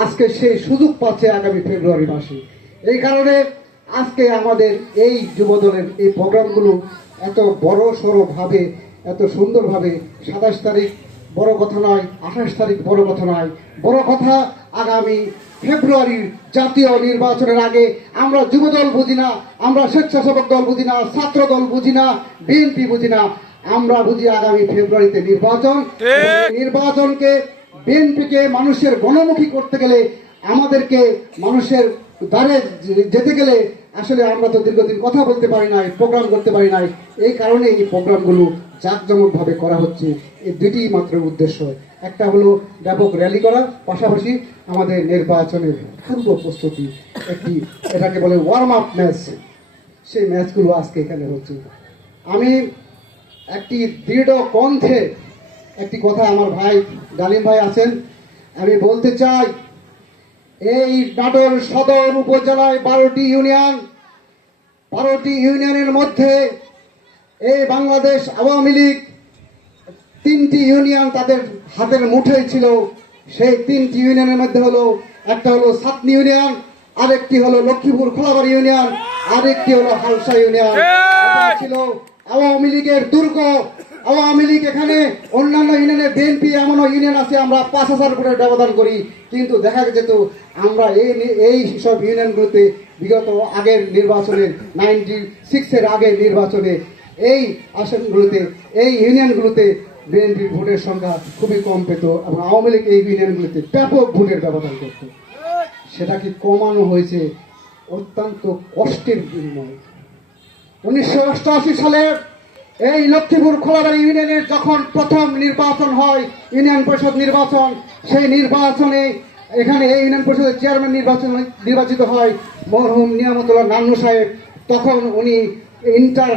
আজকে সেই সুযোগ পাচ্ছে আগামী ফেব্রুয়ারি মাসে। এই কারণে আজকে আমাদের এই যুবদলের এই প্রোগ্রামগুলো এত বড় সড়ো ভাবে, এত সুন্দরভাবে 27 তারিখ বড় কথা নয়, 28 তারিখ বড় কথা নয়, বড় কথা আগামী ফেব্রুয়ারির জাতীয় নির্বাচনের আগে আমরা যুবদল বুঝি না, আমরা স্বেচ্ছাসেবক দল বুঝি না, ছাত্র দল বুঝি না, বিএনপি বুঝি না, আমরা বুঝি আগামী ফেব্রুয়ারিতে নির্বাচন। নির্বাচনকে, বিএনপিকে মানুষের গণমুখী করতে গেলে, আমাদেরকে মানুষের দ্বারে যেতে গেলে আসলে আমরা তো দীর্ঘদিন কথা বলতে পারি নাই, প্রোগ্রাম করতে পারি নাই। এই কারণে এই প্রোগ্রামগুলো জাঁকজমকভাবে করা হচ্ছে। এই দুটি মাত্র উদ্দেশ্য, একটা হলো ব্যাপক র্যালি করা, পাশাপাশি আমাদের নির্বাচনের পূর্ব প্রস্তুতি, একটি এটাকে বলে ওয়ার্ম আপ ম্যাচ, সেই ম্যাচগুলো আজকে এখানে হচ্ছে। আমি একটি দৃঢ় কণ্ঠে একটি কথা, আমার ভাই ডালিম ভাই আছেন, আমি বলতে চাই, এই নাটোর সদর উপজেলায় 12টি ইউনিয়ন, 12টি ইউনিয়নের মধ্যে এই বাংলাদেশ আওয়ামী লীগ 3টি ইউনিয়ন তাদের হাতের মুঠোয় ছিল। সেই 3টি ইউনিয়নের মধ্যে হলো, একটা হলো সাতনি ইউনিয়ন, আরেকটি হলো লক্ষ্মীপুর খোলাবাড়ি ইউনিয়ন, আরেকটি হলো হালসা ইউনিয়ন। ছিল আওয়ামী লীগের দুর্গ। আওয়ামী লীগ এখানে, অন্যান্য ইউনিয়নে বিএনপি এমনও ইউনিয়ন আছে আমরা 5,000 ভোটের ব্যবধান করি, কিন্তু দেখা যেত আমরা এই সব ইউনিয়নগুলোতে বিগত আগের নির্বাচনে 96-এর আগের নির্বাচনে এই আসনগুলোতে, এই ইউনিয়নগুলোতে বিএনপির ভোটের সংখ্যা খুবই কম পেত এবং আওয়ামী লীগ এই ইউনিয়নগুলোতে ব্যাপক ভোটের ব্যবধান করত। সেটাকে কমানো হয়েছে অত্যন্ত কষ্টের বিনিময়ে। 1988 সালে এই লক্ষ্মীপুর খোলাবাড়ি ইউনিয়নের যখন প্রথম নির্বাচন হয়, ইউনিয়ন পরিষদ নির্বাচন, সেই নির্বাচনে এখানে এই ইউনিয়ন পরিষদের চেয়ারম্যান নির্বাচিত হয় মরহুম নিয়ামতুল্লাহ নান্নু সাহেব। তখন উনি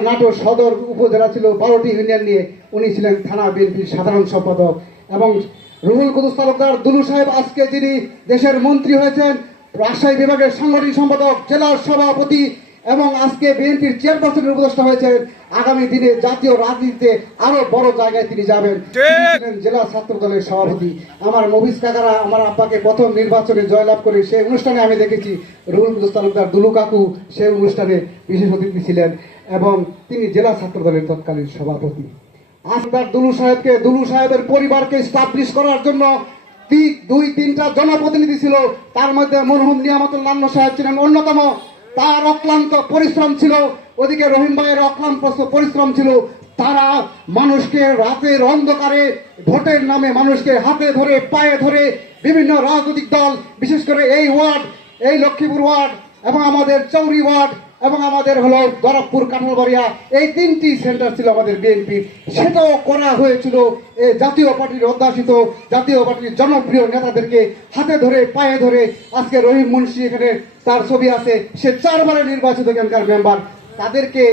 নাটোর সদর উপজেলা ছিল 12টি ইউনিয়ন নিয়ে, উনি ছিলেন থানা বিএনপির সাধারণ সম্পাদক। এবং রুহুল কুদ্দুস তালুকদার দুলু সাহেব আজকে যিনি দেশের মন্ত্রী হয়েছেন, রাজশাহী বিভাগের সাংগঠনিক সম্পাদক, জেলার সভাপতি এবং আজকে বিএনপির চেয়ারপারসনের উপদেষ্টা হয়েছেন। আগামী দিনে জাতীয় রাজনীতিতে আরো বড় জায়গায় তিনি যাবেন। জেলা ছাত্র দলের সভাপতি। আমার মফিজ কাকারা আমার আব্বাকে প্রথম নির্বাচনে জয়লাভ করে সেই অনুষ্ঠানে আমি দেখেছি রুহুল কুদ্দুস তালুকদার দুলু কাকু সেই অনুষ্ঠানে বিশেষ অতিথি ছিলেন এবং তিনি জেলা ছাত্র দলের তৎকালীন সভাপতি। আসদার দুলু সাহেবকে, দুলু সাহেবের পরিবারকে স্টাবলিশ করার জন্য 2-3টা জনপ্রতিনিধি ছিল, তার মধ্যে মরহুম নিয়ামতুল্লাহ নান্নু সাহেব ছিলেন অন্যতম। তার অক্লান্ত পরিশ্রম ছিল, ওদিকে রহিম ভাইয়ের অক্লান্ত পরিশ্রম ছিল। তারা মানুষকে রাতের অন্ধকারে ভোটের নামে মানুষকে হাতে ধরে পায়ে ধরে বিভিন্ন রাজনৈতিক দল, বিশেষ করে এই ওয়ার্ড, এই লক্ষ্মীপুর ওয়ার্ড এবং আমাদের চৌরি ওয়ার্ড এবং আমাদের হলো দরবপুর কাঁঠালবাড়িয়া, এই 3টি সেন্টার ছিল আমাদের বিএনপির। সেটাও করা হয়েছিল এই জাতীয় পার্টির অধ্যাসিত, জাতীয় পার্টির জনপ্রিয় নেতাদেরকে হাতে ধরে পায়ে ধরে। আজকে রহিম মুন্সি এখানে তার ছবি আছে, সে 4বারের নির্বাচিত এখানকার মেম্বার। তাদেরকে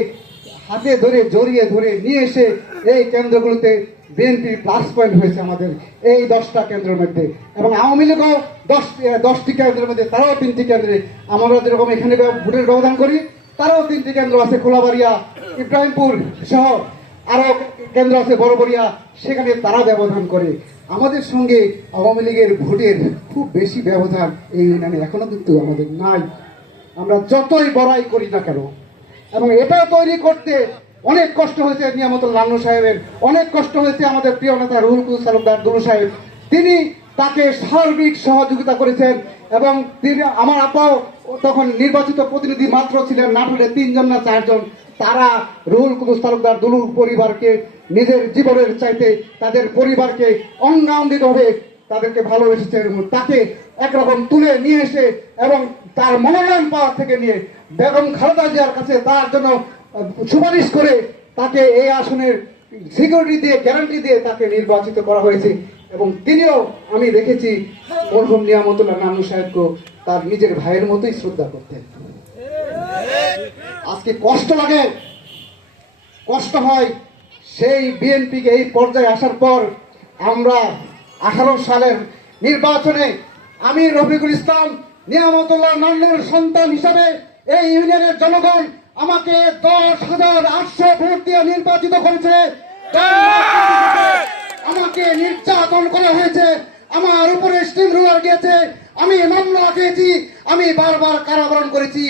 হাতে ধরে জড়িয়ে ধরে নিয়ে এসে এই কেন্দ্রগুলোতে বিএনপি প্লাস পয়েন্ট হয়েছে আমাদের এই 10টা কেন্দ্রের মধ্যে। এবং আওয়ামী লীগও 10টি কেন্দ্রের মধ্যে, তারাও 3টি কেন্দ্রে, আমরা যেরকম এখানে ভোটের ব্যবধান করি, তারাও 3টি কেন্দ্র আছে, খোলাবাড়িয়া, ইব্রাহিমপুর সহ আরো কেন্দ্র আছে বড়বড়িয়া, সেখানে তারা ব্যবধান করে। আমাদের সঙ্গে আওয়ামী লীগের ভোটের খুব বেশি ব্যবধান এই ইউনিয়নে এখনো কিন্তু আমাদের নাই, আমরা যতই বড়াই করি না কেন। এবং এটা তৈরি করতে অনেক কষ্ট হয়েছে নিয়ামতুল্লাহ নান্নু সাহেবের, অনেক কষ্ট হয়েছে আমাদের প্রিয় নেতা রুহুল কুদ্দুস তালুকদার দুলু সাহেব। তিনি তাকে সার্বিক সহযোগিতা করেছেন এবং তিনি, আমার আব্বাও তখন নির্বাচিত প্রতিনিধি মাত্র ছিলেন, নাটোরে 3জন না 4জন। তারা রুহুল কুদ্দুস তালুকদার দুলুর পরিবারকে নিজের জীবনের চাইতে তাদের পরিবারকে অঙ্গাঙ্গিভাবে তাদেরকে ভালোবেসেছেন এবং তাকে একরকম তুলে নিয়ে এসে এবং তার মনোনয়ন পাওয়ার থেকে নিয়ে বেগম খালেদা জিয়ার কাছে তার জন্য সুপারিশ করে তাকে এই আসনের সিকিউরিটি দিয়ে, গ্যারান্টি দিয়ে তাকে নির্বাচিত করা হয়েছে। এবং তিনিও, আমি দেখেছি মরহুম নিয়ামতুল্লাহ নান্নু সাহেবকে তার নিজের ভাইয়ের মতোই শ্রদ্ধা করতেন। আজকে কষ্ট লাগে, কষ্ট হয় সেই বিএনপিকে এই পর্যায়ে আসার পর। আমরা 18 সালের নির্বাচনে আমি রফিকুল ইসলাম নিয়ামতুল্লাহ নান্নুর সন্তান হিসাবে এই ইউনিয়নের জনগণ আমাকে 10,800 ভোট দিয়ে নির্বাচিত করেছে। আমাকে নির্যাতন করা হয়েছে, আমার উপরে স্টিম রোলার গিয়েছে, আমি মামলা খেয়েছি, আমি বারবার কারাবরণ করেছি।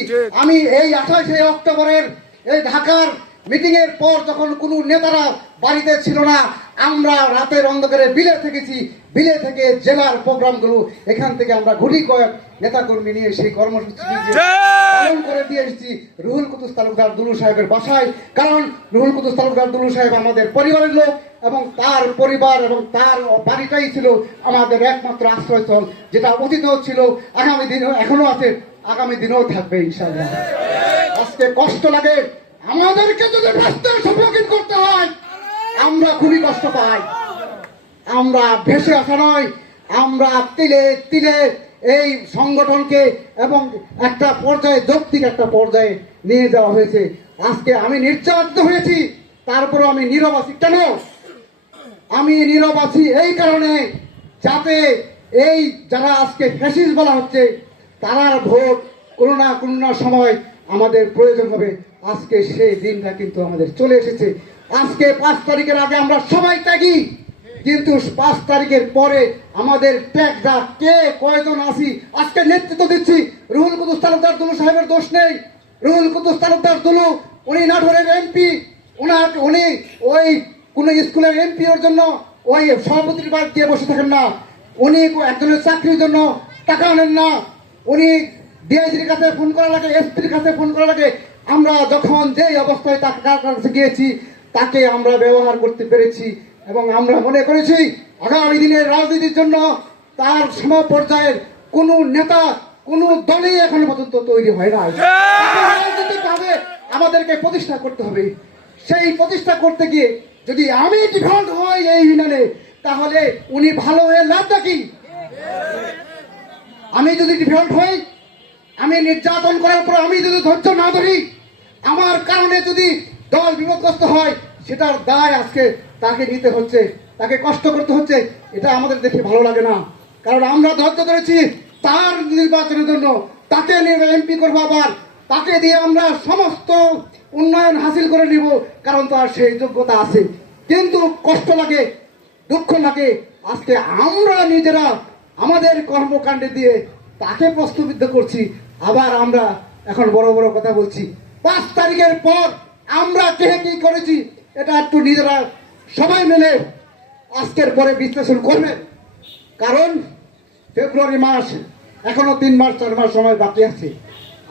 আমি এই 28শে অক্টোবরের এই ঢাকার মিটিং এর পর যখন কোনো নেতারা বাড়িতে ছিল না, আমরা রাতের অন্ধকারে বিলে থেকেছি। বিলে থেকে জেলার প্রোগ্রামগুলো এখান থেকে আমরা ঘুরি কয়েক নেতাকর্মী নিয়ে সেই কর্মসূচি পালন করে দিয়ে এসেছি রুহুল কুদ্দুস তালুকদার দুলু সাহেবের বাসায়। কারণ রুহুল কুদ্দুস তালুকদার দুলু সাহেব আমাদের পরিবারের লোক এবং তার পরিবার এবং তার বাড়িটাই ছিল আমাদের একমাত্র আশ্রয়স্থল, যেটা অতীতেও ছিল, আগামী দিনেও এখনো আছে, আগামী দিনেও থাকবে ইনশাআল্লাহ। আজকে কষ্ট লাগে, আমাদেরকে যদি রাস্তার সম্মুখীন করতে হয় আমরা খুবই কষ্ট পাই। আমরা ভেসে আসা নয়, আমরা তিলে তিলে এই সংগঠনকে এবং একটা পর্যায়ে যৌক্তিক একটা পর্যায়ে নিয়ে যাওয়া হয়েছে। আজকে আমি নির্যাতিত হয়েছি, তারপরে আমি নীরব আছি। কেন আমি নীরব আছি? এই কারণে যাতে এই যারা আজকে ফ্যাসিস্ট বলা হচ্ছে তারার ভোট কোনো না সময় আমাদের প্রয়োজন হবে। আজকে সেই দিনটা কিন্তু আমাদের চলে এসেছে। আজকে 5 তারিখের আগে আমরা সবাই ত্যাগী, কিন্তু 5 তারিখের পরে আমাদের ত্যাগটা কে কয়জন আসি আজকে নেতৃত্ব দিচ্ছি। রুহুল কুদ্দুস তালুকদার দুলু সাহেবের দোষ নেই। রুহুল কুদ্দুস তালুকদার দুলু উনি নাটোরের এমপি, উনি ওই কোন স্কুলের এমপি ওর জন্য ওই সভাপতির বাড়ি দিয়ে বসে থাকেন না। উনি একজনের চাকরির জন্য টাকা আনেন না। উনি ডিআইজির কাছে ফোন করা লাগে, এসপির কাছে ফোন করা লাগে। আমরা যখন যেই অবস্থায় তার কাছে গিয়েছি তাকে আমরা ব্যবহার করতে পেরেছি এবং আমরা মনে করেছি আগামী দিনের রাজনীতির জন্য তার সমপর্যায়ের কোন নেতা কোন দলই এখনো পর্যন্ত তৈরি হয় না। রাজনৈতিকভাবে আমাদেরকে প্রতিষ্ঠা করতে হবে। সেই প্রতিষ্ঠা করতে গিয়ে যদি আমি ডিফল্ট হই এই ইউনিয়নে, তাহলে উনি ভালো হয়ে লাভটা কি? আমি যদি ডিফল্ট হই, আমি নির্যাতন করার পর আমি যদি ধৈর্য না ধরি, আমার কারণে যদি দল বিপদগ্রস্ত হয়, সেটার দায় আজকে তাকে নিতে হচ্ছে, তাকে কষ্ট করতে হচ্ছে। এটা আমাদের দেখে ভালো লাগে না। কারণ আমরা ধৈর্য ধরেছি তার নির্বাচনের জন্য, তাকে এমপি করবো, আবার তাকে দিয়ে আমরা সমস্ত উন্নয়ন হাসিল করে নিব, কারণ তার সেই যোগ্যতা আছে। কিন্তু কষ্ট লাগে, দুঃখ লাগে, আজকে আমরা নিজেরা আমাদের কর্মকাণ্ডে দিয়ে তাকে প্রশ্নবিদ্ধ করছি। আবার আমরা এখন বড় বড় কথা বলছি। 5 তারিখের পর আমরা কে কি করেছি এটা একটু নিজেরা সবাই মিলে আজকের পরে বিশ্লেষণ করবেন। কারণ ফেব্রুয়ারি মাস এখনো 3 মাস 4 মাস সময় বাকি আছে।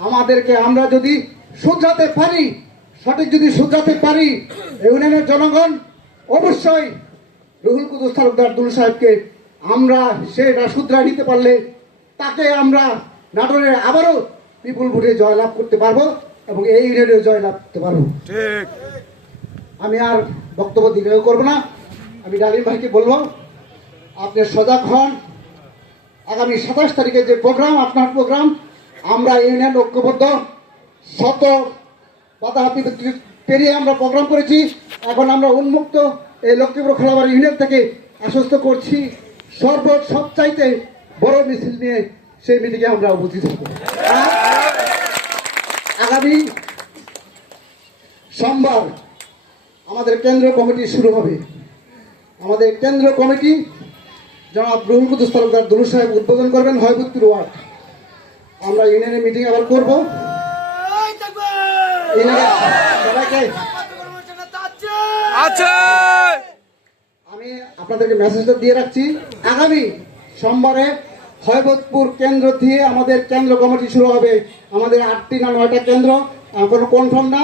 আমাদেরকে আমরা যদি শুধরাতে পারি, সঠিক যদি শুধরাতে পারি, ইউনিয়নের জনগণ অবশ্যই রুহুল কুদ্দুস তালুকদার দুলু সাহেবকে আমরা সেটা শুধরায় নিতে পারলে তাকে আমরা নাটোরে আবারও বিপুল ভোটে জয়লাভ করতে পারবো এবং এই ইউনিয়নে জয়লাভ করতে পারবো। আমি আর বক্তব্য দীর্ঘ করবো না। আমি ডালিম ভাইকে বলবো আপনি সজাগ হন। আগামী 27 তারিখে যে প্রোগ্রাম, আপনার প্রোগ্রাম, আমরা ইউনিয়ন ঐক্যবদ্ধ শত বাধা হাতি পেরিয়ে আমরা প্রোগ্রাম করেছি। এখন আমরা উন্মুক্ত এই লক্ষ্মীপুর খোলাবাড়ি ইউনিয়ন থেকে আশ্বস্ত করছি সবচাইতে বড় মিছিল নিয়ে সেই মিটিংয়ে আমরা উপস্থিত হব। আগামী সোমবার আমাদের কেন্দ্রীয় কমিটি শুরু হবে। আমাদের কেন্দ্রীয় কমিটি জনাব রুহুল কুদ্দুস তালুকদার দুলু সাহেব উদ্বোধন করবেন হয়বুত্তির ওয়ার্ড। আমরা ইউনিয়নের মিটিং আবার করবো। আমি আপনাদেরকে মেসেজটা দিয়ে রাখছি, আগামী সোমবারে হয়বতপুর কেন্দ্র দিয়ে আমাদের কেন্দ্র কমিটি শুরু হবে। আমাদের 8টি না 9টা কেন্দ্র, কোনো কনফার্ম না।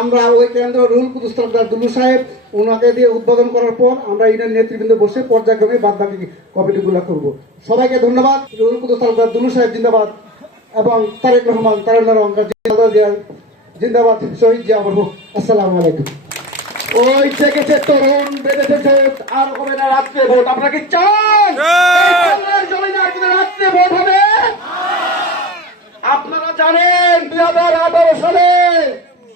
আমরা ওই কেন্দ্র রুহুল কুদ্দুস তালুকদার দুলু সাহেব ওনাকে দিয়ে উদ্বোধন করার পর আমরা ইউনিয়ন নেতৃবৃন্দ বসে পর্যায়ক্রমে বাদবাকি কমিটিগুলো করব। সবাইকে ধন্যবাদ। রুহুল কুদ্দুস তালুকদার দুলু সাহেব জিন্দাবাদ এবং তারেক রহমান তারুণ্যের অঙ্কার জিন্দাবাদ, শহীদ জিয়া বলবো। আসসালামু আলাইকুম। ওই জেগেছে তরুণ, বেঁধেছে আর হবে না রাত্রে ভোট। আপনারা কি চান?